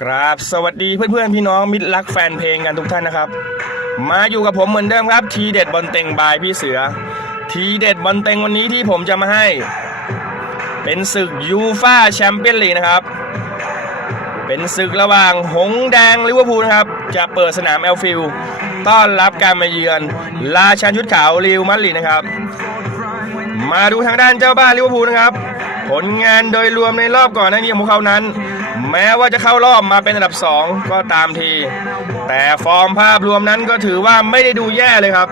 กราบสวัสดีเพื่อนๆพี่น้องมิตรรักแฟนเพลงกันทุกท่านนะครับ มาอยู่กับผมเหมือนเดิมครับ ทีเด็ดบอลเต็งบายพี่เสือ ทีเด็ดบอลเต็งวันนี้ที่ผมจะมาให้ เป็นศึกยูฟ่าแชมเปี้ยนลีกนะครับ เป็นศึกระหว่างหงแดงลิเวอร์พูลนะครับ จะเปิดสนามแอลฟิลต้อนรับการมาเยือนราชันชุดขาวริวมาดริดนะครับ มาดูทางด้านเจ้าบ้านลิเวอร์พูลนะครับ ผลงานโดยรวมในรอบก่อนหน้านี้ของพวกเขานั้น แม้ว่าจะเข้ารอบมาเป็นอันดับ 2 ก็ตามที แต่ฟอร์มภาพรวมนั้นก็ถือว่าไม่ได้ดูแย่เลยครับ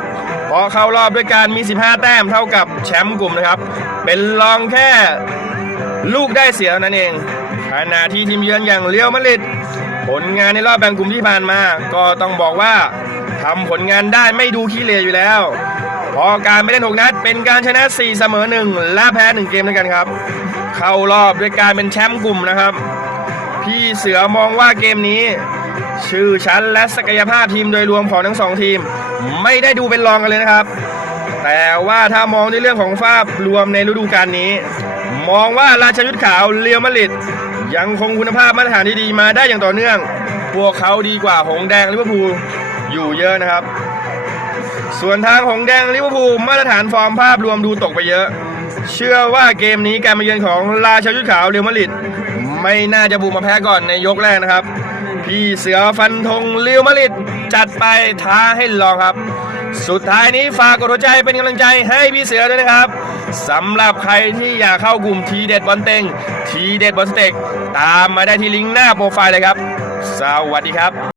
เพราะเข้ารอบด้วยการมี 15 แต้มเท่ากับแชมป์กลุ่มนะครับ เป็นรองแค่ลูกได้เสียนั้นเองขณะที่ทีมเยือนอย่างเรียวมาริดผลงานในรอบแบ่งกลุ่มที่ผ่านมา ก็ต้องบอกว่าทำผลงานได้ไม่ดูขี้เหร่อยู่แล้วพราะการไม่เล่นหกนัด เป็นการชนะ 4 เสมอ 1 และแพ้ 1 เกมด้วยกันครับ เข้ารอบด้วยการเป็นแชมป์กลุ่มนะครับ พี่เสือมองว่าเกมนี้ ชื่อชั้นและศักยภาพทีมโดยรวมของทั้งสองทีม ไม่ได้ดูเป็นรองกันเลยนะครับ แต่ว่าถ้ามองในเรื่องของภาพรวมในฤดูกาลนี้ มองว่าราชยุทธขาวเรียวมาริดยังคงคุณภาพมาตรฐานที่ดีมาได้อย่างต่อเนื่อง พวกเขาดีกว่าหงแดงลิเวอร์พูลอยู่เยอะนะครับ ส่วนทางของแดงลิเวอร์พูลมาตรฐานฟอร์มภาพรวมดูตกไปเยอะ เชื่อว่าเกมนี้การมาเยือนของราชายุทธขาวเรอัลมาริดไม่น่าจะบุกมาแพ้ก่อนในยกแรกนะครับ พี่เสือฟันธงเรอัลมาริดจัดไปท้าให้ลองครับ สุดท้ายนี้ฝากกดหัวใจเป็นกำลังใจให้พี่เสือด้วยนะครับสำหรับใครที่อยากเข้ากลุ่มทีเด็ดบอลเต็งทีเด็ดบอลสเต็กตามมาได้ที่ลิงก์หน้าโปรไฟล์เลยครับ สวัสดีครับ